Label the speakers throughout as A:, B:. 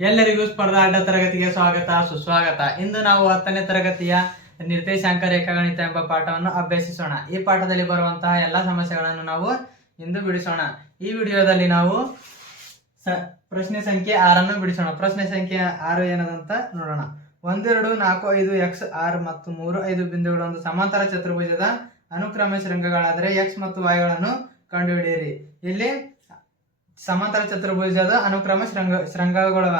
A: ಎಲ್ಲರಿಗೂ ಸ್ಪರ್ಧಾಢ್ಯ ತರಗತಿಗೆ ಸ್ವಾಗತ, ಸುಸ್ವಾಗತ. ಇಂದು ನಾವು ಹತ್ತನೇ ತರಗತಿಯ ನಿರ್ದೇಶಾಂಕ ರೇಖಾಗಣಿತ ಎಂಬ ಪಾಠವನ್ನು ಅಭ್ಯಸಿಸೋಣ. ಈ ಪಾಠದಲ್ಲಿ ಬರುವಂತಹ ಎಲ್ಲ ಸಮಸ್ಯೆಗಳನ್ನು ನಾವು ಇಂದು ಬಿಡಿಸೋಣ. ಈ ವಿಡಿಯೋದಲ್ಲಿ ನಾವು ಪ್ರಶ್ನೆ ಸಂಖ್ಯೆ ಆರನ್ನು ಬಿಡಿಸೋಣ. ಪ್ರಶ್ನೆ ಸಂಖ್ಯೆ ಆರು ಏನದಂತ ನೋಡೋಣ. ಒಂದೆರಡು, ನಾಲ್ಕು, ಐದು, ಎಕ್ಸ್, ಆರ್ ಮತ್ತು ಮೂರು, ಐದು ಬಿಂದುಗಳು ಒಂದು ಸಮಾಂತರ ಚತುರ್ಭುಜದ ಅನುಕ್ರಮ ಶೃಂಗಗಳಾದರೆ ಎಕ್ಸ್ ಮತ್ತು ವಾಯ್ಗಳನ್ನು ಕಂಡುಹಿಡಿಯಿರಿ. ಇಲ್ಲಿ ಸಮಾಂತರ ಚತುರ್ಭುಜದ ಅನುಕ್ರಮ ಶೃಂಗ, ಶೃಂಗಗಳವ.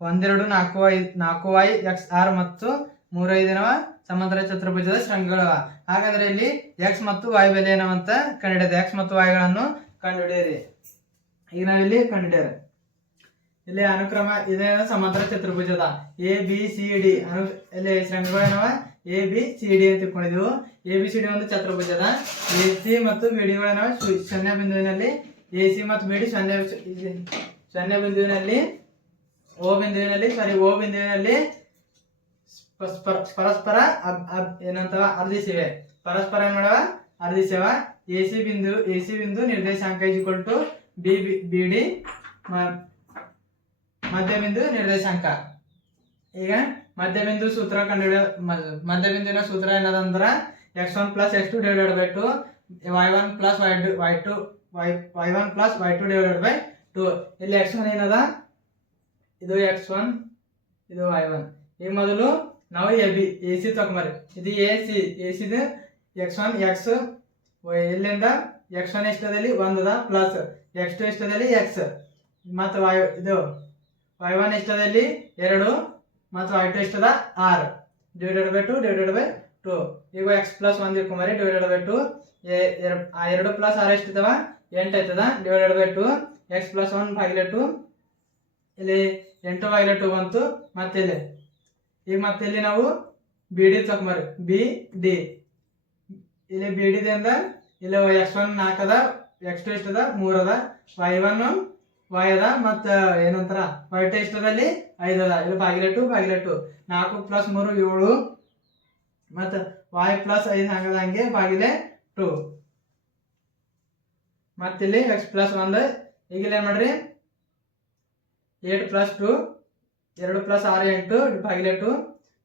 A: ಒಂದೆರಡು, ನಾಲ್ಕು ವೈ ನಾಲ್ಕು ವೈ ಎಕ್ಸ್, ಆರ್ ಮತ್ತು ಮೂರು ಐದಿನವ ಸಮಾಂತರ ಚತುರ್ಭುಜದ ಶೃಂಗಗಳವ. ಹಾಗಾದ್ರೆ ಇಲ್ಲಿ ಎಕ್ಸ್ ಮತ್ತು ವೈ ಬೆಲೆ ಏನವಂತ ಕಂಡುಹಿಡಿಯೋದು. ಎಕ್ಸ್ ಮತ್ತು ವೈಗಳನ್ನು ಕಂಡುಹಿಡಿಯಿರಿ. ಈಗ ನಾವಿಲ್ಲಿ ಕಂಡುಹಿಡಿಯೋರು. ಇಲ್ಲಿ ಅನುಕ್ರಮ ಇದೇನ ಸಮಾಂತರ ಚತುರ್ಭುಜದ. A, B, C, D. ಅನು, ಇಲ್ಲಿ ಶೃಂಗಗಳೇನವ ಎ, ಬಿ, ಸಿ, ಡಿ ಅಂತ ತಿಳ್ಕೊಂಡಿದ್ವು ಎ, ಬಿ, ಸಿ, ಡಿ ಒಂದು ಚತುರ್ಭುಜದ. ಎ, ಸಿ ಮತ್ತು ಬಿಡಿಗಳೇನವ ಶೂನ್ಯ ಬಿಂದುವಿನಲ್ಲಿ ಎ ಸಿ ಮತ್ತು ಬಿಡಿ ಸೊನ್ನೆ ಸೊನ್ನೆ ಬಿಂದುವಿನಲ್ಲಿ ಓ ಬಿಂದುವಿನಲ್ಲಿ ಸಾರಿ ಓ ಬಿಂದುವಿನಲ್ಲಿ ಪರಸ್ಪರ ಏನಂತವ? ಅರ್ಧಿಸಿವೆ. ಪರಸ್ಪರ ಏನ್ ಮಾಡವ? ಅರ್ಧಿಸವ. ಎ ಸಿ ಬಿಂದು ಎ ಸಿ ಬಿಂದು ನಿರ್ದೇಶಾಂಕ is to B B D ಮಧ್ಯಬಿಂದು ನಿರ್ದೇಶಾಂಕ. ಈಗ ಮಧ್ಯಬಿಂದು ಸೂತ್ರ ಕಂಡುಹಿಡಿಯ ಮಧ್ಯ ಬಿಂದುವಿನ ಸೂತ್ರ ಏನದಂದ್ರ X one plus X two divided by two Y one plus Y Y two Y Y one plus Y two divided by two ಇಲ್ಲಿ ಎಕ್ಸ್ ಒನ್ ಏನದ? ಇದು ಎಕ್ಸ್ ಒನ್ ಇದು ವೈ ಒನ್ ಈಗ ಮೊದಲು ನಾವು ಎ, ಬಿ, ಎ, ಸಿ ತಗೊಂಬರಿ ಇದು A, C, A ಸಿದು ಎಕ್ಸ್ ಒನ್ ಎಕ್ಸ್ ಇಲ್ಲಿಂದ ಎಕ್ಸ್ ಒನ್ ಎಷ್ಟದಲ್ಲಿ? ಒಂದದ ಪ್ಲಸ್ ಎಕ್ಸ್ ಟು ಎಷ್ಟದಲ್ಲಿ? ಎಕ್ಸ್ ಮತ್ತು ವೈ ಇದು ವೈ ಒನ್ ಎಷ್ಟದಲ್ಲಿ? ಎರಡು. ಮತ್ತು ವೈ ಟು ಎಷ್ಟದ? R. Divided by two divided by two ಈಗ ಎಕ್ಸ್ ಪ್ಲಸ್ ಒಂದು ಇಟ್ಕೊಂಬರಿ ಡಿವೈಡೆಡ್ ಬೈ ಟು ಎರಡು ಪ್ಲಸ್ ಆರ್ ಎಷ್ಟಿದಾವ? ಎಂಟು ಆಯ್ತದ? Divided by two X plus one ಭಾಗಿಲೆ two ಇಲ್ಲಿ ಎಂಟು ಭಾಗಿಲೆ ಟು ಬಂತು ಮತ್ತೆ ಇಲ್ಲಿ ಈಗ ಮತ್ತೆ ಇಲ್ಲಿ ನಾವು ಬಿ ಡಿ ತಕೊಂಬರಿ ಬಿ ಡಿ ಇಲ್ಲಿ ಬಿ ಡಿ ದಿಂದ ಇಲ್ಲಿ ಎಕ್ಸ್ ಒನ್ ನಾಲ್ಕದ ಎಕ್ಸ್ ಟು ಎಷ್ಟದ ಅದ? ವೈ ಒನ್ ವೈ ಅದ, ಮತ್ತ ಏನಂತಾರ? ವೈ ಟು ಎಷ್ಟದಲ್ಲಿ ಐದು ಅದ. ಇಲ್ಲಿ ಬಾಗಿಲೆ ಟು ಬಾಗಿಲೆ ಟು ನಾಲ್ಕು ಪ್ಲಸ್ ಮೂರು, ಏಳು, ಮತ್ತು ವೈ ಪ್ಲಸ್ ಐದು ಹಂಗದ ಹಂಗೆ ಬಾಗಿಲೆ ಟು ಮತ್ತಿಲ್ಲಿ ಎಕ್ಸ್ ಪ್ಲಸ್ ಒಂದು. ಈಗ ಏನ್ ಮಾಡ್ರಿ? ಏಟ್ ಪ್ಲಸ್ ಟು ಎರಡು ಪ್ಲಸ್ ಆರು ಎಂಟು ಬಾಗಿಲೆ ಟು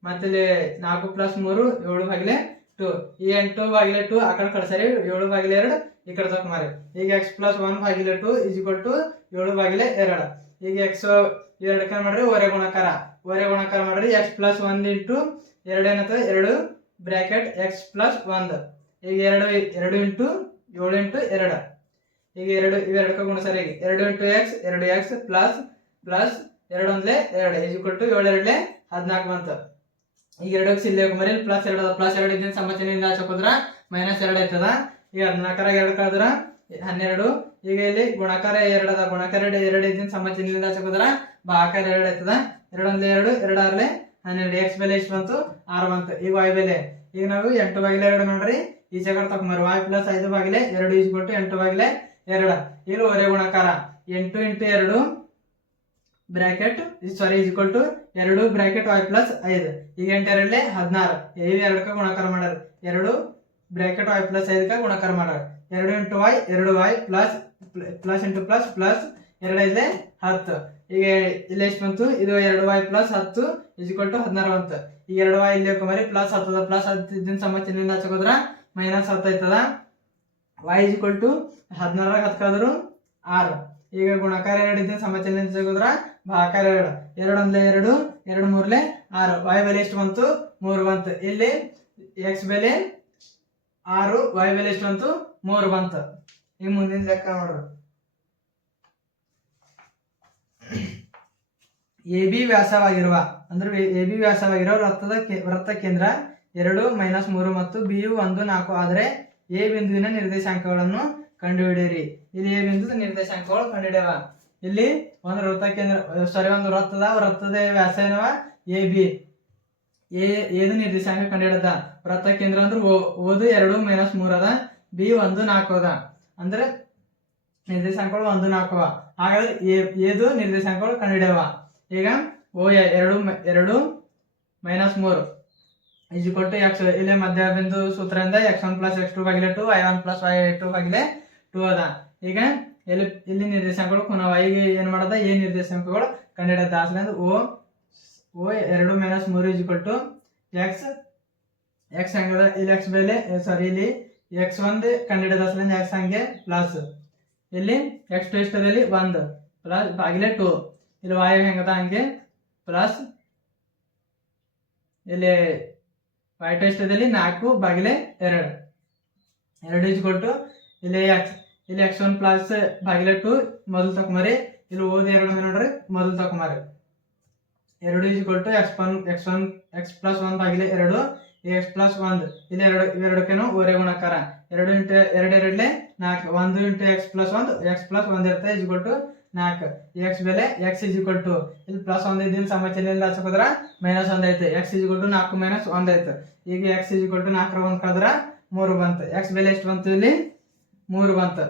A: ಮತ್ತಿಲ್ಲಿ ನಾಲ್ಕು ಪ್ಲಸ್ ಮೂರು, ಏಳು ಬಾಗಿಲೆ ಟು ಈ ಎಂಟು ಬಾಗಿಲೆ ಟು ಆ ಕಡೆ ಕಳ್ಸರಿ ಏಳು ಬಾಗಿಲೆ ಎರಡು, ಈ ಕಡೆ ಮಾರಿ. ಈಗ ಎಕ್ಸ್ ಪ್ಲಸ್ ಒನ್ ಬಾಗಿಲೆ ಟು ಇಸ್ ಈಕ್ವಲ್ ಟು ಏಳು ಬಾಗಿಲೆ ಎರಡು. ಈಗ ಎಕ್ಸ್ ಎರಡಕ್ಕೆ ಮಾಡ್ರಿ? ಒರೆ ಗುಣಕಾರ. ಒರೆ ಗುಣಕಾರ ಮಾಡ್ರಿ. ಎಕ್ಸ್ ಪ್ಲಸ್ ಒನ್ ಇಂಟು ಎರಡು ಏನತ್ತ ಎರಡು ಬ್ರ್ಯಾಕೆಟ್ ಎಕ್ಸ್ ಪ್ಲಸ್ ಒಂದು. ಈಗ ಎರಡು ಎರಡು ಇಂಟು ಏಳು ಇಂಟು ಎರಡು. ಈಗ ಎರಡು ಇವೆರಡಕ್ಕೆ ಗುಣ ಸರಿ ಎರಡು ಇಂಟು ಎಕ್ಸ್ ಎರಡು ಎಕ್ಸ್ ಪ್ಲಸ್ ಪ್ಲಸ್ ಎರಡು ಒಂದ್ಲೆ ಎರಡು ಈಸ್ ಕೊಟ್ಟು ಏಳು ಎರಡ್ಲೆ ಹದಿನಾಲ್ಕು ಬಂತು. ಈಗ ಎರಡು ಎಕ್ಸ್ ಇಲ್ಲಿ ಮರಿ ಪ್ಲಸ್ ಎರಡು ಪ್ಲಸ್ ಎರಡು ಇದ್ದಿನ ಸಮಚನೆಯಿಂದ ಹಾಕೋದ್ರ ಮೈನಸ್ ಎರಡು ಆಯ್ತದ? ಈಗ ಹದಿನಾಲ್ಕರಾಗ ಎರಡು ಕಳೆದ್ರ ಹನ್ನೆರಡು. ಈಗ ಇಲ್ಲಿ ಗುಣಕಾರ ಎರಡು ಅದ, ಗುಣಕಾರ ಎರಡು ಎರಡು ಇದ್ದಿನ ಸಮಚನೆಯಿಂದ ಹಾಕೋದ್ರ ಬಾಕಾರ ಎರಡು ಆಯ್ತದ? ಎರಡು ಒಂದ್ಲೆ ಎರಡು ಎರಡು ಆರ್ಲೆ ಹನ್ನೆರಡು. ಎಕ್ಸ್ ಬೆಲೆ ಎಷ್ಟು ಬಂತು? ಆರು ಬಂತು. ಈಗ ವಾಯ್ ಬೆಲೆ. ಈಗ ನಾವು ಎಂಟು ಬಾಗಿಲೆ ಎರಡು ನೋಡ್ರಿ. ಈ ಕಡೆ ತಕೊಂಬರಿ ವಾಯ್ ಪ್ಲಸ್ ಐದು ಬಾಗಿಲೆ ಎರಡು ಈಸ್ ಕೊಟ್ಟು ಎಂಟು ಬಾಗಿಲೆ ಎರಡು. ಇಲ್ಲಿ ಹೊರೆ ಗುಣಾಕಾರ? ಎಂಟು ಇಂಟು ಎರಡು ಬ್ರಾಕೆಟ್ ಸಾರಿ ಈಕ್ವಲ್ ಟು ಎರಡು ಬ್ರಾಕೆಟ್ ವೈ ಪ್ಲಸ್ ಐದು. ಈಗ ಎಂಟು ಎರಡಲೇ ಹದಿನಾರು. ಐದು ಎರಡಕ್ಕೆ ಗುಣಕಾರ ಮಾಡ್ಯಾರ? ಎರಡು ಬ್ರಾಕೆಟ್ ವೈ ಪ್ಲಸ್ ಐದಕ್ಕೆ ಗುಣಕಾರ ಮಾಡ್ಯಾರ. ಎರಡು ಇಂಟು ವೈ ಎರಡು Y plus plus into plus plus ಎರಡು ಐದಲೆ ಹತ್ತು. ಈಗ ಇಲ್ಲಿ ಎಷ್ಟು ಬಂತು? ಇದು ಎರಡು ವೈ ಪ್ಲಸ್ ಹತ್ತು ಈಕ್ವಲ್ ಟು ಹದಿನಾರು ಬಂತು. ಈಗ ಎರಡು ವೈ ಇಲ್ಲಿ ಹಾಕೊಂಬರಿ ಪ್ಲಸ್ ಹತ್ತದ ಪ್ಲಸ್ ಹತ್ತು ಸಮ ಸಮಚಿನಿಂದ ಹಚ್ಚಕೋದ್ರ ಮೈನಸ್ ಹತ್ತು ಆಯ್ತದ? ವೈ ಇಸ್ ಈಕ್ವಲ್ ಟು ಹದಿನಾರಾಗ ಹತ್ಕಾದ್ರು ಆರು. ಈಗ ಗುಣಕಾರ ಎರಡು ಇದ್ದ ಸಮಾಚಾರ ಹಚ್ಚಕೋದ್ರ ಭಾಕಾರ ಎರಡು. ಎರಡು ಒಂದ್ಲೆ ಎರಡು ಎರಡು ಮೂರ್ಲೆ ಆರು. ವೈ ಬೆಲೆ ಎಷ್ಟು ಬಂತು? ಮೂರು ಬಂತು. ಇಲ್ಲಿ ಎಕ್ಸ್ ಬೆಲೆ ಆರು ವೈ ಬೆಲೆ ಎಷ್ಟು ಬಂತು? ಮೂರು ಬಂತು. ಈಗ ಮುಂದಿನ ಲೆಕ್ಕ ನೋಡ್ರಿ. ಎ ಬಿ ವ್ಯಾಸವಾಗಿರುವ, ಅಂದ್ರೆ ಎ ಬಿ ವ್ಯಾಸವಾಗಿರುವ ವೃತ್ತದ ವೃತ್ತ ಕೇಂದ್ರ ಎರಡು ಮೈನಸ್ ಮೂರು ಮತ್ತು ಬಿ ಯು ಒಂದು ನಾಲ್ಕು. ಆದರೆ ಎ ಬಿಂದುವಿನ ನಿರ್ದೇಶಾಂಕಗಳನ್ನು ಕಂಡುಹಿಡಿಯಿರಿ. ಇಲ್ಲಿ ಎ ಬಿಂದು ನಿರ್ದೇಶಾಂಕಗಳು ಕಂಡುಹಿಡಿಯವ? ಇಲ್ಲಿ ಒಂದು ವೃತ್ತ ಕೇಂದ್ರ ಸಾರಿ ಒಂದು ವೃತ್ತದ ವೃತ್ತದ ವ್ಯಾಸ ಏನವ ಎ ಬಿ. ಎದು ನಿರ್ದೇಶಾಂಕ ಕಂಡುಹಿಡದ? ವೃತ್ತ ಕೇಂದ್ರ ಅಂದ್ರೆ ಓದು ಎರಡು ಮೈನಸ್ ಮೂರು ಅದ, ಬಿ ಒಂದು ನಾಲ್ಕು ಅದ. ಅಂದ್ರೆ ನಿರ್ದೇಶಾಂಕಗಳು ಒಂದು ನಾಲ್ಕು ಅವ ಹಾಗಾದ್ರೆ ಏದು ನಿರ್ದೇಶಾಂಕಗಳು ಕಂಡುಹಿಡಿಯವ. ಈಗ ಓ ಎರಡು ಎರಡು ಮೈನಸ್ ಮೂರು. ಇಸ್ ಟು ಎಕ್ಸ್ ಇಲ್ಲೇ ಮಧ್ಯ ಬಿಂದು ಸೂತ್ರದಿಂದ X one plus X two ಬಾಗಿಲೆ two Y one plus Y two ಬಾಗಿಲೆ two ಅದ. ಈಗ ಇಲ್ಲಿ ಇಲ್ಲಿ ನಿರ್ದೇಶಾಂಕಗಳು ಪುನಃ ಈಗ ಏನು ಮಾಡೋದ? ಎ ನಿರ್ದೇಶಾಂಕಗಳು ಕಂಡಿಡ ದಾಸಲಿಂದ ಓ ಓ ಎರಡು ಮೈನಸ್ ಮೂರು is equal to x x ಹಂಗದ. ಇಲ್ಲಿ ಎಕ್ಸ್ ಬೆಲೆ ಸಾರಿ ಇಲ್ಲಿ ಎಕ್ಸ್ ಒಂದು ಕಂಡಿಡ ದಾಸಲಿಂದ ಎಕ್ಸ್ ಹಂಗೆ ಪ್ಲಸ್ ಇಲ್ಲಿ ಎಕ್ಸ್ ಟು ಇಷ್ಟದಲ್ಲಿ ಒಂದು ಪ್ಲಸ್ ಬಾಗಿಲೆ ಟು ಇಲ್ಲಿ ವಾಯು ಹೆಂಗದ ಹಂಗೆ ಪ್ಲಸ್ ಇಲ್ಲಿ ವೈ ಟು ಇಷ್ಟದಲ್ಲಿ ನಾಲ್ಕು ಬಾಗಿಲೆ ಎರಡು. ಎರಡು ಈಜ್ ಕೊಟ್ಟು ಇಲ್ಲಿ ಎಕ್ಸ್ ಇಲ್ಲಿ ಎಕ್ಸ್ ಒನ್ ಪ್ಲಸ್ ಬಾಗಿಲೆ ಟು ಮೊದಲು ತಕೊಂಬರಿ ಇಲ್ಲಿ ಓದ್ ಎರಡು ನೋಡ್ರಿ, ಮೊದಲು ತಕೊಂಬರಿ ಎರಡು ಈಜ್ ಕೊಟ್ಟು X one X one X plus one ಬಾಗಿಲೆ ಎರಡು ಎಕ್ಸ್ ಪ್ಲಸ್ ಒಂದು. ಇಲ್ಲಿ ಎರಡು, ಇವೆರಡಕ್ಕೇನು ಓರೆ ಗುಣಕಾರ. ಎರಡು ಇಂಟು ಎರಡು ಎರಡಲೆ ನಾಲ್ಕು. ಒಂದು ಇಂಟು ಎಕ್ಸ್ ಪ್ಲಸ್ ಒಂದು ಎಕ್ಸ್ ಪ್ಲಸ್ ಒಂದು ಇರುತ್ತೆ ಈಜ್ ಕೊಟ್ಟು ನಾಲ್ಕು. ಎಕ್ಸ್ ಬೆಲೆ ಎಕ್ಸ್ ಇಸ್ ಇಕ್ವಲ್ ಟು ಇಲ್ಲಿ ಪ್ಲಸ್ ಒಂದು ಇದ್ದಿನ ಸಮಚಲಿಂದ ಹಚ್ಕೋದ್ರ ಮೈನಸ್ ಒಂದು ಐತೆ. ಎಕ್ಸ್ ಇಸ್ ಇಕ್ವಲ್ ಟು ನಾಲ್ಕು ಮೈನಸ್ ಒಂದು ಐತೆ. ಈಗ ಎಕ್ಸ್ ಇಸ್ ಇಕ್ವಲ್ ಟು ನಾಲ್ಕರ ಒಂದು ಕಳೆದ್ರ ಮೂರು ಬಂತು. ಎಕ್ಸ್ ಬೆಲೆ ಎಷ್ಟು ಬಂತು ಇಲ್ಲಿ? ಮೂರು ಬಂತು.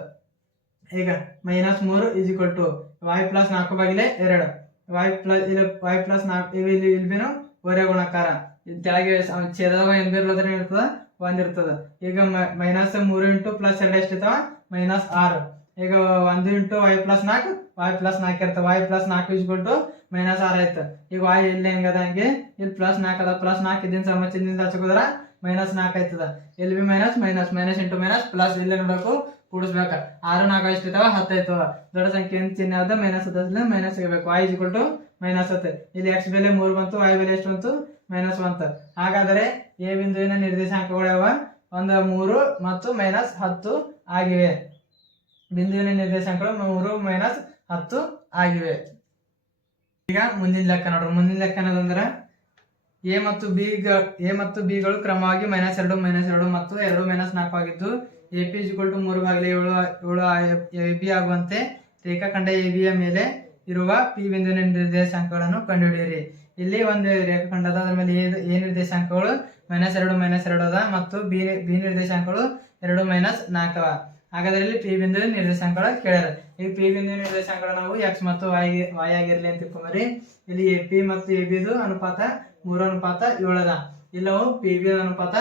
A: ಈಗ ಮೈನಸ್ ಮೂರು is equal to Y plus ನಾಲ್ಕು ಬಾಗಿಲೆ ಎರಡು. ವೈ ಪ್ಲಸ್ ಇಲ್ಲಿ ವೈ ಪ್ಲಸ್ ನಾಲ್ಕು, ಇಲ್ಲಿ ಇಲ್ಲಿ ಬೇನು ಒರೆ ಗುಣಕಾರ. ಇಲ್ಲಿ ಕೆಳಗೆ ಛೇದದಾಗ ಏನ್ ಬೇರೆ ಇರ್ತದ. ಒಂದಿರ್ತದ ಈಗ ಮೈನಸ್ ಮೂರು ಇಂಟು ಪ್ಲಸ್ ಎರಡು ಎಷ್ಟಿರ್ತಾವ? ಮೈನಸ್ ಆರು. ಈಗ ಒಂದು ಇಂಟು ವೈ ಪ್ಲಸ್ ನಾಲ್ಕು ವೈ ಪ್ಲಸ್ ನಾಲ್ಕು ಇರ್ತದೆ. ವೈ ಪ್ಲಸ್ ನಾಲ್ಕು ಇಸ್ಕೊಟ್ಟು ಮೈನಸ್ ಆರ್ ಆಯ್ತು. ಈಗ ವೈ ಇಲ್ಲಿ ಹೆಂಗದ ಹಂಗೆ? ಇಲ್ಲಿ ಪ್ಲಸ್ ನಾಲ್ಕು ಅದ. ಪ್ಲಸ್ ನಾಲ್ಕು ಇದ್ದಿನ ಸಮಚಿಂದಿಂದ ಹಚ್ಕೋದ್ರ ಮೈನಸ್ ನಾಲ್ಕು ಆಯ್ತದ. ಇಲ್ಲಿ B minus minus minus into minus plus ಇಲ್ಲೇ ನೋಡಬೇಕು? ಕೂಡಿಸ್ಬೇಕು. ಆರು, ನಾಲ್ಕು ಎಷ್ಟಿರ್ತಾವ ಹತ್ತು ಆಯ್ತದ ದೊಡ್ಡ ಸಂಖ್ಯೆ ಏನ್ ಚಿಹ್ನೆ ಅದ ಮೈನಸ್ ಹತ್ತಿರ ಮೈನಸ್ ಸಿಗಬೇಕು ವಾಯ್ ಇಸ್ಕೊಲ್ ಟು ಮೈನಸ್ ಹತ್ತು. ಇಲ್ಲಿ ಎಕ್ಸ್ ಬೆಲೆ ಮೂರು ಬಂತು ವೈ ಬೆಲೆ ಎಷ್ಟು ಬಂತು? ಮೈನಸ್ ಬಂತು ಹಾಗಾದರೆ ಎ ಬಿಂದುವಿನ ನಿರ್ದೇಶಾಂಕಗಳು ಯಾವ ಒಂದು, ಮೂರು ಮತ್ತು ಮೈನಸ್ ಹತ್ತು ಆಗಿವೆ. ಬಿಂದುವಿನ ನಿರ್ದೇಶಾಂಕಗಳು ಮೂರು ಮೈನಸ್ ಹತ್ತು ಆಗಿವೆ. ಈಗ ಮುಂದಿನ ಲೆಕ್ಕ ನೋಡ್ರಿ. ಮುಂದಿನ ಲೆಕ್ಕ ಏನದಂದ್ರೆ ಎ ಮತ್ತು ಬಿ ಎ ಮತ್ತು ಬಿಗಳು ಕ್ರಮವಾಗಿ ಮೈನಸ್ ಎರಡು ಮೈನಸ್ ಎರಡು ಮತ್ತು ಎರಡು ಮೈನಸ್ ನಾಲ್ಕು ಆಗಿದ್ದು ಎ ಪಿ ಟು ಮೂರು ಬಾಗಿಲು ಏಳು ಏಳು ಎ ಬಿ ಆಗುವಂತೆ ರೇಖಾಖಂಡ ಎ ಬಿಯ ಮೇಲೆ ಇರುವ ಪಿ ಬಿಂದುವಿನ ನಿರ್ದೇಶಾಂಕಗಳನ್ನು ಕಂಡುಹಿಡಿಯಿರಿ. ಇಲ್ಲಿ ಒಂದು ರೇಖಾಖಂಡದ ಅದರ ಮೇಲೆ ಎ ನಿರ್ದೇಶಾಂಕಗಳು ಮೈನಸ್ ಎರಡು ಮೈನಸ್ ಎರಡು ಅದ ಮತ್ತು ಬಿ ಬಿ ನಿರ್ದೇಶಾಂಕಗಳು ಎರಡು ಮೈನಸ್ ನಾಲ್ಕು ಅವ. ಹಾಗಾದ್ರೆ ಇಲ್ಲಿ ಪಿ ಬಿಂದು ನಿರ್ದೇಶಾಂಕಗಳ ಕೇಳ್ಯಾರ ಈ ಪಿ ಬಿಂದು ನಿರ್ದೇಶಾಂಕ ನಾವು ಎಕ್ಸ್ ಮತ್ತು ವೈ ವೈ ಆಗಿರ್ಲಿ ಅಂತ ತಿಳ್ಕೊಂಬರಿ ಇಲ್ಲಿ ಎ ಪಿ ಮತ್ತು ಎ ಬಿದು ಅನುಪಾತ, ಮೂರು ಅನುಪಾತ, ಏಳದ. ಇಲ್ಲವು ಪಿ ಬಿ ಅನುಪಾತ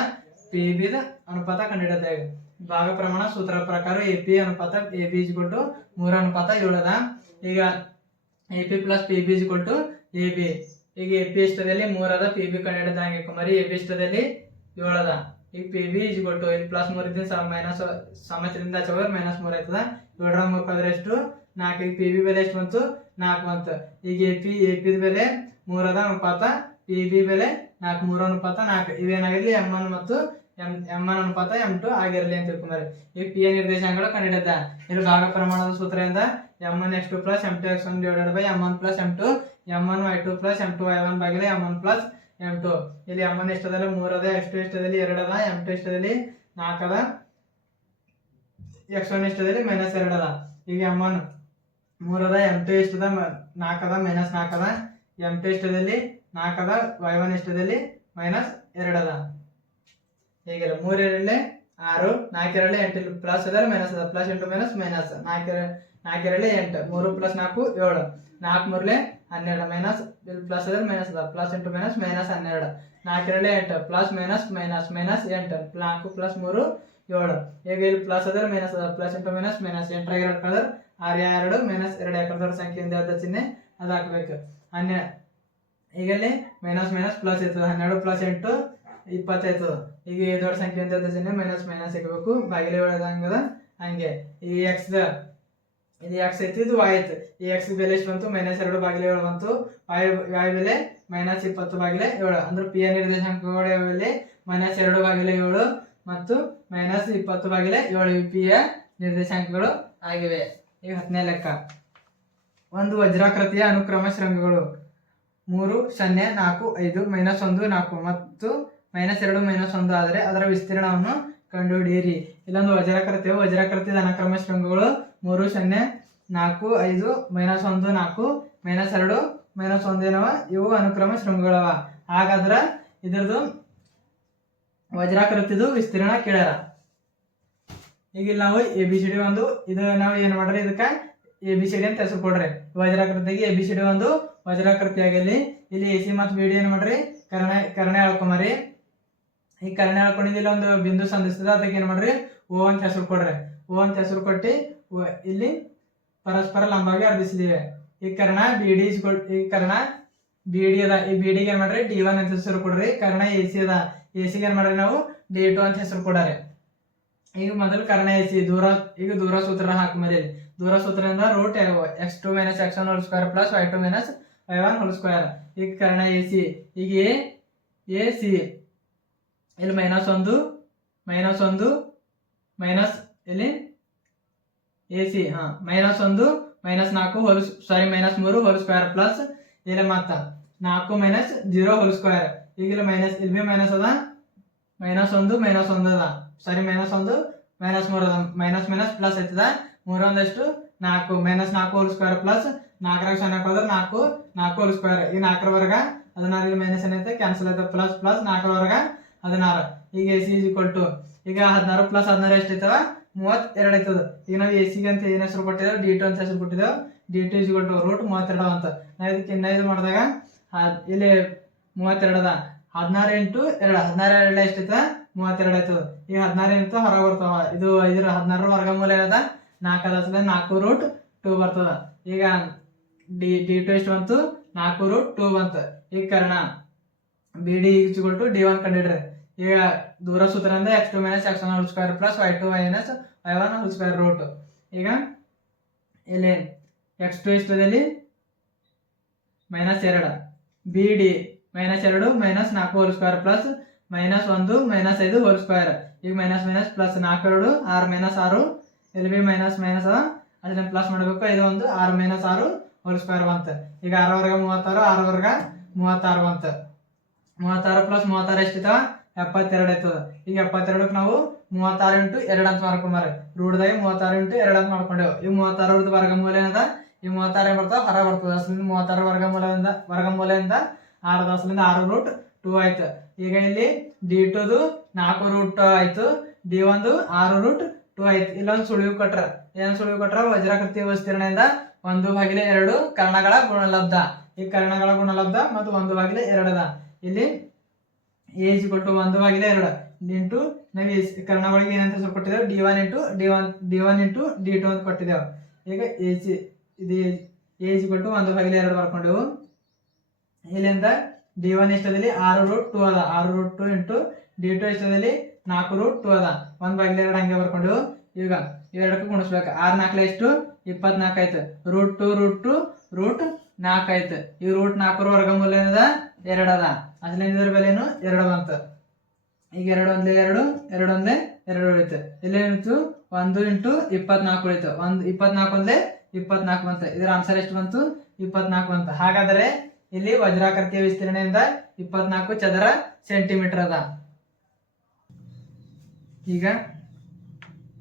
A: ಪಿ ಬಿದ ಅನುಪಾತ ಕಂಡಿಡಿದಾಗ ಭಾಗ ಪ್ರಮಾಣ ಸೂತ್ರ ಪ್ರಕಾರ ಎ ಪಿ ಅನುಪಾತ ಎ ಬಿ ಕೊಟ್ಟು ಮೂರು ಅನುಪಾತ, ಏಳದ. ಈಗ A P plus P B ಕೊಟ್ಟು ಎ ಬಿ ಈಗ ಎ ಪಿ ಇಷ್ಟದಲ್ಲಿ ಮೂರದ ಪಿ ಬಿ ಕಂಡಿಡಿದಾಗ ಕುಮಾರಿ ಎ ಬಿ ಇಷ್ಟದಲ್ಲಿ ಏಳದ. ಈಗ ಪಿ ಬಿ ಇಸ್ ಕೊಟ್ಟು ಇಲ್ಲಿ ಪ್ಲಸ್ ಮೂರ್ ಇದ್ದ ಮೈನಸ್ ಸಮಚದಿಂದ ಹಚ್ಚೋದ್ರೆ ಮೈನಸ್ ಮೂರ್ ಆಯ್ತದ? ಏಳರ ಮುಖಾದ್ರೆ ಎಷ್ಟು? ನಾಲ್ಕು. ಈಗ ಪಿ ಬಿ ಬೆಲೆ ಎಷ್ಟು ಬಂತು? ನಾಲ್ಕು ಬಂತು. ಈಗ ಎ ಪಿ ಎ ಪಿ ಬೆಲೆ ಮೂರದ ಅನುಪಾತ. ಪಿ ಬಿ ಬೆಲೆ ನಾಲ್ಕು. ಮೂರ ಅನುಪಾತ ನಾಲ್ಕು. ಇವೇನಾಗಿರ್ಲಿ? ಎಂ ಒನ್ ಮತ್ತು ಎಂ ಎಂ ಒನ್ ಅನುಪಾತ ಎಂ ಟು ಆಗಿರಲಿ ಅಂತ ತಿಳ್ಕೊಂಬಾರಿ ಈಗ ಪಿ ಎ ನಿರ್ದೇಶಾಂಕಗಳು ಕಂಡಿಡಿದ. ಇಲ್ಲಿ ಭಾಗ ಪ್ರಮಾಣದ ಸೂತ್ರದಿಂದ M one x two plus M two x one divided by M one plus M two M one y two plus M two y one ಬಾಗಿಲೆ M one plus M two ಇಲ್ಲಿ M one ಎಷ್ಟದಲ್ಲಿ? ಮೂರದ two ಎಷ್ಟದಲ್ಲಿ? ಎರಡದ M two ಎಷ್ಟದಲ್ಲಿ? ನಾಲ್ಕದ x one ಎಷ್ಟದಲ್ಲಿ? Minus ಎರಡದ ಈಗ ಎಂ ಒನ್ ಮೂರದ ಎಂ ಟು ಎಷ್ಟದ? ನಾಲ್ಕದ ಮೈನಸ್ ನಾಲ್ಕದ ಎಂ ಟು ಎಷ್ಟದಲ್ಲಿ? ನಾಲ್ಕದ ವೈ ಒನ್ ಎಷ್ಟದಲ್ಲಿ? ಮೈನಸ್ ಎರಡದ ಹೀಗಿಲ್ಲ. ಮೂರೆರಡಲೆ ಆರು ನಾಲ್ಕೆರಡಲ್ಲಿ ಎಂಟು. ಪ್ಲಸ್ ಅದ ಮೈನಸ್ ಅದ. ಪ್ಲಸ್ ಎಂಟು ಮೈನಸ್ ಮೈನಸ್ ನಾಲ್ಕೆರ ನಾಲ್ಕೆರಡಲೆ ಎಂಟು, ಮೂರು ಪ್ಲಸ್ ನಾಲ್ಕು, ಏಳು. ನಾಲ್ಕು ಮೂರಲೆ ಹನ್ನೆರಡು ಮೈನಸ್ ಇಲ್ಲಿ ಪ್ಲಸ್ ಅದ್ರ ಮೈನಸ್ ಅದ. ಪ್ಲಸ್ ಎಂಟು ಮೈನಸ್ ಮೈನಸ್ ಹನ್ನೆರಡು. ನಾಲ್ಕೆರಡಲೆ ಎಂಟು ಪ್ಲಸ್ ಮೈನಸ್ ಮೈನಸ್ ಮೈನಸ್ ಎಂಟು. ನಾಲ್ಕು ಪ್ಲಸ್ ಮೂರು, ಏಳು. ಈಗ ಇಲ್ಲಿ ಪ್ಲಸ್ ಅದ್ರ ಮೈನಸ್ ಅದ. ಪ್ಲಸ್ ಎಂಟು ಮೈನಸ್ ಮೈನಸ್ ಎಂಟು ಎರಡು ಕಳೆದ್ರೆ ಆರು ಎರಡು ಮೈನಸ್ ಎರಡು ಯಾಕಂದ್ರೆ ಸಂಖ್ಯೆಯಿಂದ ಯಾವ್ದು ಚಿಹ್ನೆ ಅದು ಹಾಕ್ಬೇಕು. ಹನ್ನೆ ಈಗ ಇಲ್ಲಿ ಮೈನಸ್ ಮೈನಸ್ ಪ್ಲಸ್ ಇರ್ತದೆ. ಹನ್ನೆರಡು ಪ್ಲಸ್ ಎಂಟು ಇಪ್ಪತ್ತೈದು ಈಗ ದೊಡ್ಡ ಸಂಖ್ಯೆ ಅಂತ ಚಿಹ್ನೆ ಮೈನಸ್ ಮೈನಸ್ ಇರಬೇಕು. ಬಾಗಿಲು ಒಳಗಂಗದ ಹಂಗೆ. ಈ ಎಕ್ಸ್ ದ ಇದು ಎಕ್ಸ್ ಐತಿ ಇದು ವೈ ಐತಿ ಈ ಎಕ್ಸ್ ಬೆಲೆ ಎಷ್ಟು ಬಂತು? ಮೈನಸ್ ಎರಡು ಬಾಗಿಲೆ ಏಳು ಬಂತು. ವಾಯ್ ವಾಯು ಬೆಲೆ ಮೈನಸ್ ಇಪ್ಪತ್ತು ಬಾಗಿಲೆ ಏಳು. ಅಂದ್ರೆ ಪಿ ಎ ನಿರ್ದೇಶಾಂಕಗಳ ಬೆಲೆ? ಮೈನಸ್ ಎರಡು ಬಾಗಿಲೆ ಏಳು ಮತ್ತು ಮೈನಸ್ ಇಪ್ಪತ್ತು ಬಾಗಿಲೆ ಏಳು ಯು ಪಿ ಯ ನಿರ್ದೇಶಾಂಕಗಳು ಆಗಿವೆ. ಈಗ ಹತ್ತನೇ ಲೆಕ್ಕ. ಒಂದು ವಜ್ರಾಕೃತಿಯ ಅನುಕ್ರಮ ಶೃಂಗಗಳು. ಮೂರು ಸೊನ್ನೆ ನಾಲ್ಕು, ಐದು ಮೈನಸ್ ಒಂದು, ನಾಲ್ಕು ಮತ್ತು ಮೈನಸ್ ಎರಡು ಮೈನಸ್ ಒಂದು. ಆದರೆ ಅದರ ವಿಸ್ತೀರ್ಣವನ್ನು ಕಂಡುಹಿಡಿಯಿರಿ ಇಲ್ಲೊಂದು ವಜ್ರಾಕೃತಿ ಅನುಕ್ರಮ ಶೃಂಗಗಳು ಮೂರು ಸೊನ್ನೆ ನಾಲ್ಕು, ಐದು, ಮೈನಸ್ ಒಂದು, ನಾಲ್ಕು, ಮೈನಸ್ ಎರಡು, ಮೈನಸ್ ಒಂದು ಏನವ? ಇವು ಅನುಕ್ರಮ ಶೃಂಗಗಳವ. ಹಾಗಾದ್ರೆ ಇದ್ರದ್ದು ವಜ್ರಾಕೃತಿದು ವಿಸ್ತೀರ್ಣ ಕೇಳ್ಯಾರ. ಈಗ ನಾವು ಎ ಬಿ ಸಿ ಡಿ ಒಂದು, ಇದು ನಾವು ಏನು ಮಾಡ್ರಿ ಇದಕ್ಕೆ? ಎ ಬಿ ಸಿ ಡಿ ಅಂತ ಹೆಸರು ಕೊಡ್ರಿ. ವಜ್ರಾಕೃತಿಗೆ ಎ ಬಿ ಸಿ ಡಿ ಒಂದು ವಜ್ರಾಕೃತಿ ಆಗಲಿ ಇಲ್ಲಿ ಎ ಸಿ ಮತ್ತು ಬಿ ಡಿ ಏನು ಮಾಡ್ರಿ? ಕರ್ಣ, ಕರ್ಣೆ ಹೇಳ್ಕೊಂಬರಿ ಈ ಕರ್ಣ ಹೇಳ್ಕೊಂಡಿದ್ದಿಲ್ಲ ಒಂದು ಬಿಂದು ಸಂಧಿಸ್ತದ, ಅದಕ್ಕೆ ಏನು ಮಾಡ್ರಿ? ಓ ಅಂತ ಹೆಸರು ಕೊಡ್ರಿ. ಓ ಅಂತ ಹೆಸರು ಕೊಟ್ಟು ಇಲ್ಲಿ ಪರಸ್ಪರ ಲಂಬವಾಗಿ ಅರ್ಧಿಸಿದೀವಿ ಈ ಕರ್ಣ ಬಿ ಡಿ ಈ ಕರ್ಣ ಬಿ ಡಿ ಅದ. ಈ ಬಿ ಡಿಗೆ ಏನು ಮಾಡ್ರಿ? ಡಿ ಒನ್ ಅಂತ ಹೆಸರು ಕೊಡ್ರಿ. ಕರ್ಣ ಎ ಸಿ ಅದ. ಎ ಸಿಗೆ ಏನು ಮಾಡ್ರಿ ನಾವು? ಡಿ ಟು ಅಂತ ಹೆಸರು ಕೊಡಾರೆ. ಈಗ ಮೊದಲು ಕರ್ಣ ಎ ಸಿ ದೂರ, ಈಗ ದೂರ ಸೂತ್ರ ಹಾಕಿ ಮರಿ ದೂರ ಸೂತ್ರದಿಂದ root x two minus x one whole square plus y two minus y one whole square ಈಗ ಕರ್ಣ ಎ ಸಿ ಈಗ ಎ ಸಿ ಇಲ್ಲಿ ಮೈನಸ್ ಒಂದು ಮೈನಸ್ ಒಂದು ಮೈನಸ್ ಇಲ್ಲಿ ಎ ಸಿ ಹಾ ಮೈನಸ್ ಒಂದು ಮೈನಸ್ ನಾಲ್ಕು ಹೋಲ್ ಸಾರಿ ಮೈನಸ್ ಮೂರು ಹೋಲ್ ಸ್ಕ್ವೇರ್ ಪ್ಲಸ್ ಇಲ್ಲಿ ಮತ್ತ ನಾಲ್ಕು ಮೈನಸ್ ಜೀರೋ ಹೋಲ್ ಸ್ಕ್ವೇರ್ ಈಗ ಇಲ್ಲಿ ಮೈನಸ್ ಇಲ್ಲಿ ಬಿ ಮೈನಸ್ ಅದ. ಮೈನಸ್ ಒಂದು ಮೈನಸ್ ಒಂದು ಅದ. ಸಾರಿ ಮೈನಸ್ ಒಂದು ಮೈನಸ್ ಮೂರು ಅದ. ಮೈನಸ್ ಮೈನಸ್ ಪ್ಲಸ್ ಆಯ್ತದ? ಮೂರು ಒಂದಷ್ಟು ನಾಲ್ಕು. ಮೈನಸ್ ನಾಲ್ಕು ಹೋಲ್ ಸ್ಕ್ವೇರ್ ಪ್ಲಸ್ ನಾಲ್ಕರಾಗ ಹೋದ್ರೆ ನಾಲ್ಕು ನಾಲ್ಕು ಹೋಲ್ ಸ್ಕ್ವೇರ್ ಈ ನಾಲ್ಕರ ವರ್ಗ ಅದನ್ನ ಮೈನಸ್ ಏನೈತೆ ಕ್ಯಾನ್ಸಲ್ ಆಯ್ತದೆ ಪ್ಲಸ್ ಪ್ಲಸ್ ನಾಲ್ಕರ ವರ್ಗ ಹದಿನಾರು. ಈಗ ಎ ಸಿ ಈಕ್ವಲ್ ಟು ಈಗ ಹದಿನಾರು ಪ್ಲಸ್ ಹದಿನಾರು ಎಷ್ಟು ಐತವ ಮೂವತ್ತ್ ಎರಡು ಆಯ್ತದ ಈಗ ನಾವು ಎ ಸಿಗೆ ಅಂತ ಏನು ಹೆಸರು ಕೊಟ್ಟಿದ್ದೇವೆ? ಡಿ ಟು ಅಂತ ಹೆಸರು ಕೊಟ್ಟಿದ್ದೇವೆ. D two is two root ಮೂವತ್ತೆರಡು ಅಂತ. ನಾವು ಇದಕ್ಕೆ ಇನ್ನ ಇದು ಮಾಡಿದಾಗ ಇಲ್ಲಿ ಮೂವತ್ತೆರಡು ಅದ. ಹದಿನಾರು ಎಂಟು ಎರಡು. ಹದಿನಾರು ಎರಡು ಎಷ್ಟೈತ ಮೂವತ್ತೆರಡು ಆಯ್ತದ. ಈಗ ಹದಿನಾರು ಎಂಟು ಹೊರಗೆ ಬರ್ತಾವ. ಇದು ಇದ್ರ ಹದಿನಾರು ವರ್ಗಮೂಲ ಏನದ? ನಾಲ್ಕು ಅದ ನಾಲ್ಕು ರೂಟ್ ಟೂ ಬರ್ತದ. ಈಗ ಡಿ ಡಿ ಟು ಎಷ್ಟು ಬಂತು? ನಾಲ್ಕು ರೂಟ್ ಟೂ ಬಂತು. ಈಗ Karna. B D equal to D one ಕಂಡಿಡ್ರಿ ಈಗ ದೂರ ಸೂತ್ರದಿಂದ x two minus x one whole square plus y two minus y one whole square root ಈಗ ಇಲ್ಲಿ ಎಕ್ಸ್ ಟು ಎಷ್ಟದಲ್ಲಿ ಮೈನಸ್ ಎರಡು. ಬಿ ಡಿ ಮೈನಸ್ ಎರಡು ಮೈನಸ್ ನಾಲ್ಕು ಹೋಲ್ ಸ್ಕ್ವೇರ್ ಪ್ಲಸ್ ಮೈನಸ್ ಒಂದು ಮೈನಸ್ ಐದು ಹೋಲ್ ಸ್ಕ್ವೇರ್ ಈಗ ಮೈನಸ್ ಮೈನಸ್ ಪ್ಲಸ್ ನಾಲ್ಕು ಎರಡು, ಆರು ಮೈನಸ್ ಆರು. ಇಲ್ಲಿ ಬಿ ಮೈನಸ್ ಮೈನಸ್ ಅದ ಅದನ್ನ ಪ್ಲಸ್ ಮಾಡಬೇಕು. ಇದು ಒಂದು ಆರು ಮೈನಸ್ ಆರು ಹೋಲ್ ಸ್ಕ್ವೇರ್ ಬಂತು. ಈಗ ಆರವರೆಗೆ ವರ್ಗ ಮೂವತ್ತಾರು, ಆರವರೆಗೆ ವರ್ಗ ಮೂವತ್ತಾರು ಬಂತ. ಮೂವತ್ತಾರು ಪ್ಲಸ್ ಮೂವತ್ತಾರು ಎಷ್ಟಿತಾವ ಎಪ್ಪತ್ತೆರಡು ಆಯ್ತದ ಈಗ ಎಪ್ಪತ್ತೆರಡಕ್ಕೆ ನಾವು ಮೂವತ್ತಾರು ಇಂಟು ಎರಡು ಅಂತ ಮಾಡ್ಕೊಂಬಾರ ರೂಢದಾಗ ಮೂವತ್ತಾರು ಇಂಟು ಎರಡು ಅಂತ ಮಾಡ್ಕೊಂಡೇವು. ಈ ಮೂವತ್ತಾರರದ್ದು ವರ್ಗಮೂಲ ಏನದ? ಈ ಮೂವತ್ತಾರು ಏನ್ ಬರ್ತಾವ ಹೊರ ಬರ್ತದ. ಅಸಲಿಂದ ಮೂವತ್ತಾರು ವರ್ಗಮೂಲದಿಂದ ವರ್ಗಮೂಲದಿಂದ ಆರು ಅಸಲಿಂದ ಆರು ರೂಟ್ ಟೂ ಆಯ್ತು. ಈಗ ಇಲ್ಲಿ ಡಿ ಟೂದು ನಾಲ್ಕು ರೂಟ್ ಆಯ್ತು. ಡಿ ಒಂದು ಆರು ರೂಟ್ ಟೂ ಆಯ್ತು. ಇಲ್ಲೊಂದು ಸುಳಿವು ಕೊಟ್ರ. ಏನ್ ಸುಳಿವು ಕೊಟ್ರ? ವಜ್ರಕೃತಿ ವಿಸ್ತೀರ್ಣದಿಂದ ಒಂದು ಬಾಗಿಲೆ ಎರಡು ಕರ್ಣಗಳ ಗುಣಲಬ್ಧ. ಈ ಕರ್ಣಗಳ ಗುಣಲಬ್ಧ ಮತ್ತು ಒಂದು ಬಾಗಿಲೆ ಎರಡದ. ಇಲ್ಲಿ ಏಜ್ ಕೊಟ್ಟು ಒಂದು ಆಗಿದೆ, ಎರಡು. ಇಂಟು ನಾವು ಕನ್ನಡ ಒಳಗೆ ಏನಂತ ಸ್ವಲ್ಪ ಕೊಟ್ಟಿದ್ದೇವೆ. D one into D one D one into D two ಅಂತ ಕೊಟ್ಟಿದ್ದೇವೆ. ಈಗ ಏಜ್ ಇದು ಏಜ್ ಕೊಟ್ಟು ಒಂದು ಭಾಗಿಲೆ ಎರಡು ಬರ್ಕೊಂಡೆವು ಇಲ್ಲಿಂದ ಡಿ ಒನ್ ಎಷ್ಟದಲ್ಲಿ ಆರು ರೂಟ್ ಟು ಅದ. ಆರು root two into D two ಎಷ್ಟದಲ್ಲಿ ನಾಲ್ಕು ರೂಟ್ ಟು ಅದ. ಒಂದು ಬಾಗಿಲು ಎರಡು ಹಂಗೆ ಬರ್ಕೊಂಡೆವು ಈಗ ಇವೆರಡಕ್ಕೂ ಗುಣಿಸ್ಬೇಕು. ಆರು ನಾಲ್ಕಲೆ ಎಷ್ಟು? ಇಪ್ಪತ್ನಾಲ್ಕು ಆಯ್ತು. Root two root two root ನಾಲ್ಕು ಆಯ್ತು. ಈ ರೂಟ್ ನಾಲ್ಕರ ವರ್ಗಮೂಲ ಏನದ? ಎರಡು ಇದ್ರ ಬೆಲೆನು ಎರಡು ಬಂತು ಈಗ ಎರಡು ಒಂದೇ ಎರಡು ಎರಡು ಒಂದೇ ಎರಡು ಉಳಿತು? ಇಲ್ಲೇನಿತ್ತು ಒಂದು ಇಂಟು ಇಪ್ಪತ್ನಾಲ್ಕು ಉಳಿತು. ಒಂದು, ಇಪ್ಪತ್ನಾಲ್ಕು ಒಂದೇ ಇಪ್ಪತ್ನಾಲ್ಕು ಬಂತು. ಇದರ ಆನ್ಸರ್ ಎಷ್ಟು ಬಂತು? ಇಪ್ಪತ್ನಾಲ್ಕು ಬಂತು. ಹಾಗಾದರೆ ಇಲ್ಲಿ ವಜ್ರಾಕೃತಿಯ ವಿಸ್ತೀರ್ಣದಿಂದ ಇಪ್ಪತ್ನಾಲ್ಕು ಚದರ ಸೆಂಟಿಮೀಟರ್ ಅದ. ಈಗ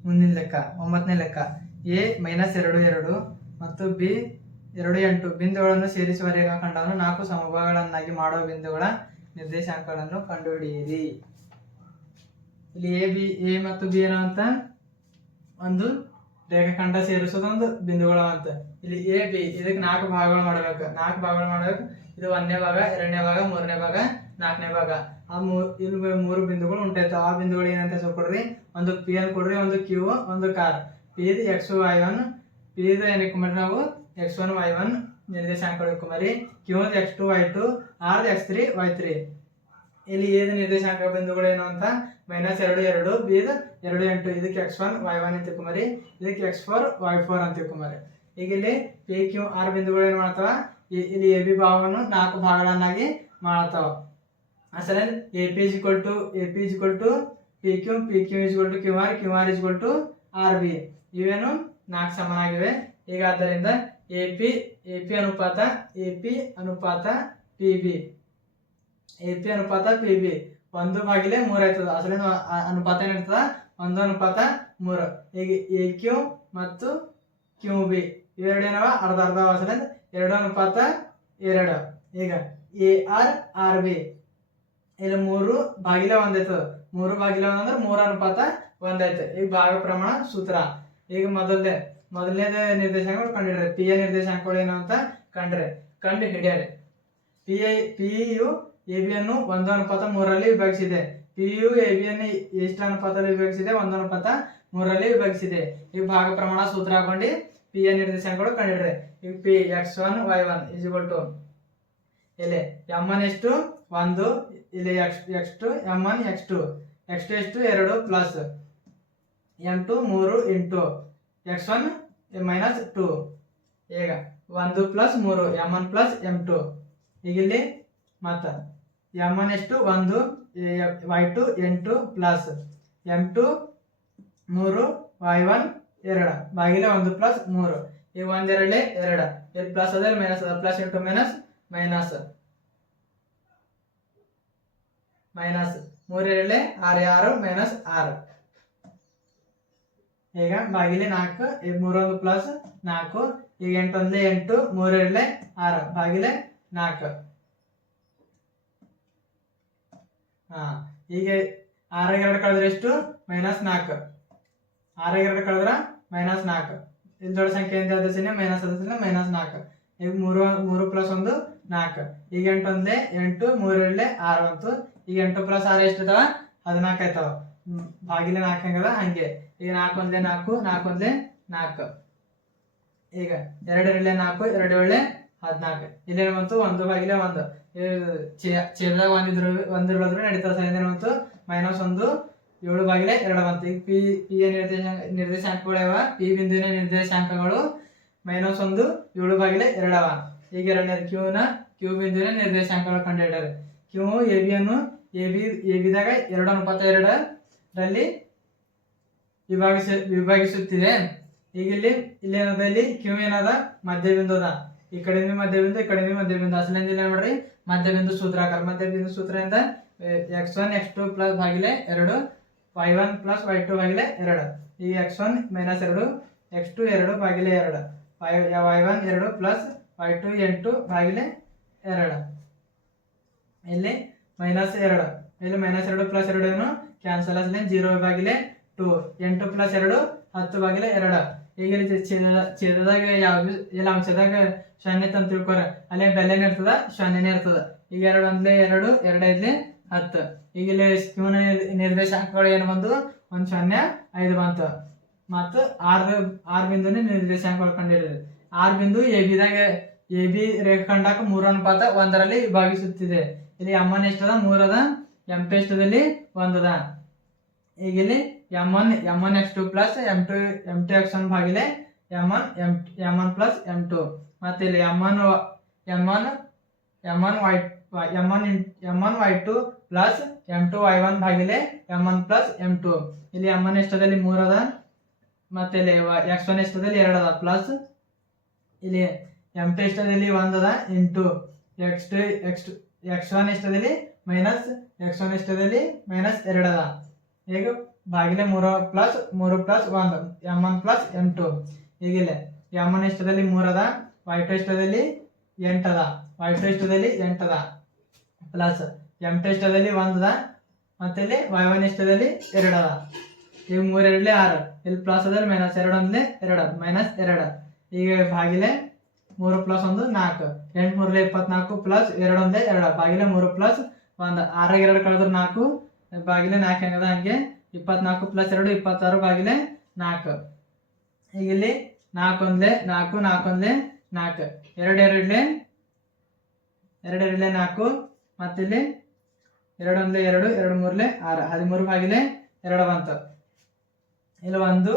A: ಮುಂದಿನ ಲೆಕ್ಕ, ಒಂಬತ್ತನೇ ಲೆಕ್ಕ. ಎ ಮೈನಸ್ ಎರಡು ಎರಡು ಮತ್ತು ಬಿ ಎರಡು ಎಂಟು ಬಿಂದುಗಳನ್ನು ಸೇರಿಸುವ ರೇಖಾಖಂಡವನ್ನು ನಾಲ್ಕು ಸಮಭಾಗಗಳನ್ನಾಗಿ ಮಾಡುವ ಬಿಂದುಗಳ ನಿರ್ದೇಶಾಂಕಗಳನ್ನು ಕಂಡುಹಿಡಿಯಿರಿ. ಇಲ್ಲಿ ಎ ಬಿ ಎ ಮತ್ತು ಬಿ ಅಂತ ಒಂದು ರೇಖಾಖಂಡ ಸೇರಿಸೋದೊಂದು ಬಿಂದುಗಳು ಅಂತ. ಇಲ್ಲಿ ಎ ಬಿ ಇದಕ್ಕೆ ನಾಲ್ಕು ಭಾಗಗಳು ಮಾಡಬೇಕು. ನಾಲ್ಕು ಭಾಗಗಳು ಮಾಡಬೇಕು. ಇದು ಒಂದನೇ ಭಾಗ, ಎರಡನೇ ಭಾಗ, ಮೂರನೇ ಭಾಗ, ನಾಲ್ಕನೇ ಭಾಗ. ಆ ಮೂರ್ ಇಲ್ಲಿ ಮೂರು ಬಿಂದುಗಳು ಉಂಟಾಯ್ತು. ಆ ಬಿಂದುಗಳು ಏನಂತ ಹೆಸರು ಕೊಡ್ರಿ? ಒಂದು ಪಿ ಅಂತ ಕೊಡ್ರಿ, ಒಂದು ಕ್ಯೂ ಒಂದು ಕಾರ್ ಪಿ ಇದು ಎಕ್ಸ್ ವೈ ಒನ್ ಪಿ ಇದು ಏನಕ್ಕೆ ಮಾಡಿ ನಾವು? ಎಕ್ಸ್ ಒನ್ ವೈ ಒನ್ ನಿರ್ದೇಶಾಂಕ ಇಟ್ಕೊಂಬರಿ Q x two y two R x three y three ಇಲ್ಲಿ ಏದು ನಿರ್ದೇಶಾಂಕ ಬಿಂದುಗಳು ಏನು ಅಂತ? ಮೈನಸ್ ಎರಡು ಎರಡು ಬಿ ಇದು ಎರಡು, ಎಂಟು. ಇದಕ್ಕೆ ಎಕ್ಸ್ ಒನ್ ವೈ ಒನ್ ಅಂತ ಕುಮಾರಿ. ಇದಕ್ಕೆ ಎಕ್ಸ್ ಫೋರ್ ವೈ ಫೋರ್ ಅಂತ ಕುಮಾರಿ. ಈಗ ಇಲ್ಲಿ ಪಿ ಕ್ಯೂ ಆರ್ ಬಿಂದುಗಳು ಏನು ಮಾಡ್ತಾವ? ಇಲ್ಲಿ ಎ ಬಿ ಭಾವವನ್ನು ನಾಲ್ಕು ಭಾಗಗಳನ್ನಾಗಿ ಮಾಡ್ತಾವ. ಅಸಲ A P is equal to A P is equal to P Q P Q is equal to Q R Q R is equal to R B ಇವೇನು? ನಾಲ್ಕು ಸಮನಾಗಿವೆ. ಈಗ ಆದ್ದರಿಂದ ಎ ಪಿ ಎ ಪಿ ಅನುಪಾತ ಎ ಪಿ ಅನುಪಾತ P B A P ಅನುಪಾತ P B ಒಂದು ಭಾಗಿಲೆ ಮೂರು ಆಯ್ತದ ಅದರಿಂದ ಅನುಪಾತ ಏನಿರ್ತದ? ಒಂದು ಅನುಪಾತ ಮೂರು. ಈಗ ಎ ಕ್ಯೂ ಮತ್ತು ಕ್ಯೂ ಬಿ ಇವೆರಡು ಏನವ? ಅರ್ಧ ಅರ್ಧ ಅದರಿಂದ ಎರಡು ಅನುಪಾತ ಎರಡು. ಈಗ ಎ ಆರ್ ಆರ್ ಬಿ ಇಲ್ಲಿ ಮೂರು ಬಾಗಿಲ ಒಂದೈತದ ಮೂರು ಬಾಗಿಲ ಒಂದಂದ್ರೆ ಮೂರು ಅನುಪಾತ ಒಂದೈತೆ. ಈಗ ಭಾಗ ಪ್ರಮಾಣ ಸೂತ್ರ. ಈಗ ಮೊದಲನೇ. ಮೊದಲನೇದ ನಿರ್ದೇಶಾಂಕಗಳು ಕಂಡಿಡ್ರಿ. ಪಿ ಎ ನಿರ್ದೇಶಾಂಕಗಳು ಏನು ಅಂತ ಕಂಡ್ರೆ. ಕಂಡು ಹಿಡಿಯಾರೆ P I P U A B ಅನ್ನು ಒಂದು ಅನುಪಾತ ಮೂರರಲ್ಲಿ ವಿಭಾಗಿಸಿದೆ. ಪಿ ಯು ಎ ಬಿ ಅನ್ನು ಎಷ್ಟು ಅನುಪಾತದಲ್ಲಿ ವಿಭಾಗಿಸಿದೆ? ಒಂದು ಅನುಪಾತ ಮೂರರಲ್ಲಿ ವಿಭಾಗಿಸಿದೆ. ಈ ಭಾಗ ಪ್ರಮಾಣ ಸೂತ್ರ ಹಾಕೊಂಡು ಪಿ ಎ ನಿರ್ದೇಶಾಂಕಗಳು ಕಂಡಿಡ್ರಿ. ಈಗ P x one y one ಇಜಿಬಲ್ to ಇಲ್ಲಿ ಎಂ ಒನ್ ಎಷ್ಟು? ಒಂದು. ಇಲ್ಲಿ x x two M one x two x two ಎಷ್ಟು? ಎರಡು ಪ್ಲಸ್ ಎಂ ಟು ಮೂರು into x one minus two ಈಗ ಒಂದು ಪ್ಲಸ್ ಮೂರು M one plus M two ಈಗ ಇಲ್ಲಿ ಮತ್ತು ಎಂ ಒನ್ ಎಷ್ಟು? ಒಂದು ವೈ ಟು ಎಂಟು ಪ್ಲಸ್ ಎಂ ಟು ಮೂರು ವೈ ಒನ್ ಎರಡು. ಬಾಗಿಲೆ ಒಂದು ಪ್ಲಸ್ ಮೂರು. ಈಗ ಒಂದೆರಡೇ ಎರಡು. ಇಲ್ಲಿ ಪ್ಲಸ್ ಅದ ಮೈನಸ್ ಅದ. Plus into minus minus minus ಮೂರೆರಡೇ ಆರು ಆರು ಮೈನಸ್ ಆರು. ಈಗ ಬಾಗಿಲೆ ನಾಲ್ಕು ಈಗ ಮೂರೊಂದು ಪ್ಲಸ್ ನಾಲ್ಕು, ಈಗ ಎಂಟೊಂದೇ, ಎಂಟು ಮೂರೆರಡಲೆ ಆರು. ಬಾಗಿಲೆ ನಾಲ್ಕು. ಹಾ, ಈಗ ಆರಾಗ ಎರಡು ಕಳೆದ್ರೆ ಎಷ್ಟು? ಮೈನಸ್ ನಾಲ್ಕು. ಆರಾಗ ಎರಡು ಕಳೆದ್ರ ಮೈನಸ್ ನಾಲ್ಕು. ಇಲ್ಲಿ ದೊಡ್ಡ ಸಂಖ್ಯೆ ಅಂತ ಅದೇ ಮೈನಸ್ ಅದೇ ಮೈನಸ್ ನಾಲ್ಕು. ಈಗ ಮೂರು ಮೂರು ಪ್ಲಸ್ ಒಂದು, ನಾಲ್ಕು. ಈಗ ಎಂಟೊಂದ್ಲೆ ಎಂಟು ಮೂರೆರಡಲೆ ಆರು ಅಂತು. ಈಗ ಎಂಟು ಪ್ಲಸ್ ಆರು ಎಷ್ಟು ಇದಾವ ಹದಿನಾಲ್ಕು ಆಯ್ತಾವ. ಬಾಗಿಲೆ ನಾಲ್ಕು ಹೆಂಗದ ಹಂಗೆ. ಈಗ ನಾಲ್ಕು ಒಂದ್ಲೆ ನಾಲ್ಕು ನಾಲ್ಕು ಒಂದ್ಲೆ ನಾಲ್ಕು. ಈಗ ಎರಡೆರಡಲೆ ನಾಲ್ಕು ಎರಡು ಒಳ್ಳೆ ಹದಿನಾಲ್ಕು. ಇಲ್ಲೇನು ಬಂತು? ಒಂದು ಬಾಗಿಲೆ ಒಂದು. ಚೇಬ್ದಾಗ ಒಂದಿದ್ರು ಒಂದಿರೋದ್ರು ನಡೀತದೆ ಸರ್. ಏನು ಬಂತು? ಮೈನಸ್ ಒಂದು, ಏಳು ಬಾಗಿಲೆ, ಎರಡು ಬಂತು. ಈಗ ಪಿ ಪಿ ಎ ನಿರ್ದೇಶ ನಿರ್ದೇಶಾಂಕಗಳು ಯಾವ ಪಿ ಬಿಂದುವಿನ ನಿರ್ದೇಶಾಂಕಗಳು. ಮೈನಸ್ ಒಂದು, ಏಳು ಬಾಗಿಲೆ, ಎರಡವ. ಈಗ ಎರಡನೇದು ಕ್ಯೂನ ಕ್ಯೂ ಬಿಂದುವಿನ ನಿರ್ದೇಶಾಂಕಗಳು ಕಂಡು ಕಂಡುಹಿಡಿಯೋದು ಕ್ಯೂ ಎ ಬಿ ಅನ್ನು ಎ ಬಿ ಎ ಬಿದಾಗ ಎರಡು ಅನುಪಾತ ಎರಡರಲ್ಲಿ ವಿಭಾಗಿಸ ವಿಭಾಗಿಸುತ್ತಿದೆ ಈಗ ಇಲ್ಲಿ ಇಲ್ಲಿ ಏನದ ಇಲ್ಲಿ? ಕ್ಯೂ ಏನದ? ಮಧ್ಯಬಿಂದು ಅದ ಈ ಕಡೆಯಿಂದ ಮಧ್ಯಬಿಂದು, ಈ ಕಡೆಯಿಂದ ಮಧ್ಯಬಿಂದು. ಅಸಲಿಂದ ಇಲ್ಲ ನೋಡ್ರಿ? ಮಧ್ಯಬಿಂದು ಸೂತ್ರ ಹಾಕಲ್ಲ ಮಧ್ಯಬಿಂದು ಸೂತ್ರದಿಂದ x one x two plus ಭಾಗಿಲೆ ಎರಡು y one plus y two ಭಾಗಿಲೆ ಎರಡು. ಈ ಎಕ್ಸ್ ಒನ್ ಮೈನಸ್ ಎರಡು ಎಕ್ಸ್ ಟು ಎರಡು ಭಾಗಿಲೆ ಎರಡು. ವೈ ವೈ ಒನ್ ಎರಡು ಪ್ಲಸ್ ವೈ ಟು ಎಂಟು ಭಾಗಿಲೆ ಎರಡು. ಇಲ್ಲಿ ಮೈನಸ್ ಎರಡು. ಇಲ್ಲಿ ಮೈನಸ್ ಎರಡು ಪ್ಲಸ್ ಎರಡು ಏನು? ಕ್ಯಾನ್ಸಲ್ ಆದ್ರೆ ಜೀರೋ ಬಾಗಿಲೆ ಟು ಎಂಟು ಪ್ಲಸ್ ಎರಡು, ಹತ್ತು ಬಾಗಿಲೆ ಎರಡು. ಈಗ ಛೇದದಾಗ ಯಾವ್ದು ಇಲ್ಲ ಅಂಶದಾಗ ಶೂನ್ಯ ಅಂತ ತಿಳ್ಕೊರ. ಅಲ್ಲೇ ಬೆಲೆನೇ ಇರ್ತದ? ಶೂನ್ಯನೇ ಇರ್ತದ. ಈಗ ಎರಡು ಒಂದ್ಲೆ ಎರಡು ಎರಡು ಐದ್ಲೆ ಹತ್ತು. ಈಗ ಇಲ್ಲಿ ಕ್ಯೂನ ನಿರ್ದೇಶಾಂಕಗಳು ಏನು ಬಂದು ಒಂದು ಶೂನ್ಯ ಐದು ಬಂತು. ಮತ್ತು ಆರ್ ಆರ್ ಬಿಂದುನೇ ನಿರ್ದೇಶಾಂಕಗಳು ಕಂಡಿಡಿದ್ರಿ ಆರ್ ಬಿಂದು ಎ ಬಿದಾಗ ಎ ಬಿ ರೇಖಾಖಂಡಕ ಮೂರು ಅನುಪಾತ ಒಂದರಲ್ಲಿ ವಿಭಾಗಿಸುತ್ತಿದೆ. ಇಲ್ಲಿ ಅಮ್ಮನ ಎಷ್ಟದ ಮೂರದ ಎಂ ಪಿ ಎಷ್ಟದಲ್ಲಿ ಒಂದದ. ಈಗ ಇಲ್ಲಿ m one m one x two plus m two m two x one ಭಾಗಿಲೆ m one m m one plus m two ಮತ್ತೆ ಇಲ್ಲಿ m one m one m one y m one m one y two plus m two y one ಭಾಗಿಲೆ m one plus m two ಇಲ್ಲಿ M one ಎಷ್ಟದಲ್ಲಿ? ಅದ ಮತ್ತೆ ಇಲ್ಲಿ X one ಎಷ್ಟದಲ್ಲಿ? ಅದ plus ಇಲ್ಲಿ ಎಂ ಟು ಎಷ್ಟದಲ್ಲಿ? ಒಂದದ. Into x two x two x one ಎಷ್ಟದಲ್ಲಿ? Minus x one ಎಷ್ಟದಲ್ಲಿ ಮೈನಸ್ ಎರಡದ ಈಗ ಬಾಗಿಲೆ ಮೂರು ಪ್ಲಸ್ ಮೂರು ಪ್ಲಸ್ ಒಂದು m one plus m two ಈಗಿಲ್ಲ ಎಂ ಒನ್ ಎಷ್ಟದಲ್ಲಿ ಮೂರದ ವೈ ಟು ಎಷ್ಟದಲ್ಲಿ ಎಂಟದ ವೈ ಟು ಎಷ್ಟದಲ್ಲಿ ಎಂಟದ ಪ್ಲಸ್ ಎಂ ಟು ಎಷ್ಟದಲ್ಲಿ ಒಂದದ ಮತ್ತೆ ಇಲ್ಲಿ ವೈ ಒನ್ ಎಷ್ಟದಲ್ಲಿ ಎರಡದ ಈಗ ಮೂರು ಎರಡಲೆ ಆರು. ಇಲ್ಲಿ ಪ್ಲಸ್ ಅದಲ್ಲಿ ಮೈನಸ್ ಎರಡು ಒಂದ್ಲೆ ಎರಡು ಮೈನಸ್ ಎರಡು. ಈಗ ಬಾಗಿಲೆ ಮೂರು ಪ್ಲಸ್ ಒಂದು ನಾಲ್ಕು. ಎಂಟು ಮೂರಲೆ ಇಪ್ಪತ್ನಾಲ್ಕು ಪ್ಲಸ್ ಎರಡು ಒಂದೇ ಎರಡು. ಬಾಗಿಲೆ ಮೂರು ಪ್ಲಸ್ ಒಂದು ಆರಾಗ ಎರಡು ಕಳೆದ್ರೆ ನಾಲ್ಕು, ಬಾಗಿಲೆ ನಾಲ್ಕು ಹೆಂಗದ ಹಂಗೆ ಇಪ್ಪತ್ನಾಲ್ಕು ಪ್ಲಸ್ ಎರಡು, ಇಪ್ಪತ್ತಾರು ಬಾಗಿಲೆ ನಾಲ್ಕು. ಈಗ ಇಲ್ಲಿ ನಾಲ್ಕು ಒಂದ್ಲೆ ನಾಲ್ಕು ನಾಲ್ಕು ಒಂದ್ಲೆ ನಾಲ್ಕು. ಎರಡೆರಡ್ಲೆ ಎರಡ್ಲೆ, ಎರಡು ಎರಡ್ಲೆ ನಾಲ್ಕು, ಮತ್ತಿಲ್ಲಿ ಎರಡೊಂದ್ಲೆ ಎರಡು ಎರಡು ಮೂರ್ಲೆ ಆರು. ಹದಿಮೂರು ಬಾಗಿಲೆ ಎರಡು ಬಂತು. ಇಲ್ಲಿ ಒಂದು,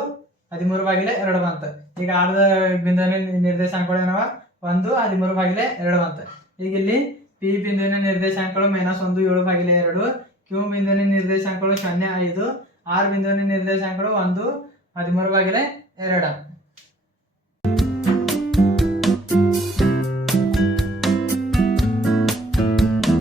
A: ಹದಿಮೂರು ಬಾಗಿಲೆ ಎರಡು ಬಂತು. ಈಗ ಆರ್ದ ಬಿಂದನೆ ನಿರ್ದೇಶಾಂಕಗಳು ಏನವ? ಒಂದು, ಹದಿಮೂರು ಬಾಗಿಲೆ ಎರಡು ಬಂತು. ಈಗ ಇಲ್ಲಿ ಪಿ ಬಿಂದುವಿನ ನಿರ್ದೇಶಾಂಕಗಳು ಮೈನಸ್ ಒಂದು, ಏಳು ಬಾಗಿಲೆ ಎರಡು ಕ್ಯೂ ಬಿಂದುವಿನ ನಿರ್ದೇಶಾಂಕಗಳು ಸೊನ್ನೆ ಐದು ಆರ್ ಬಿಂದುವಿನ ನಿರ್ದೇಶಾಂಕಗಳು ಒಂದು, ಹದಿಮೂರು ಬಾಗಿಲೆ ಎರಡು.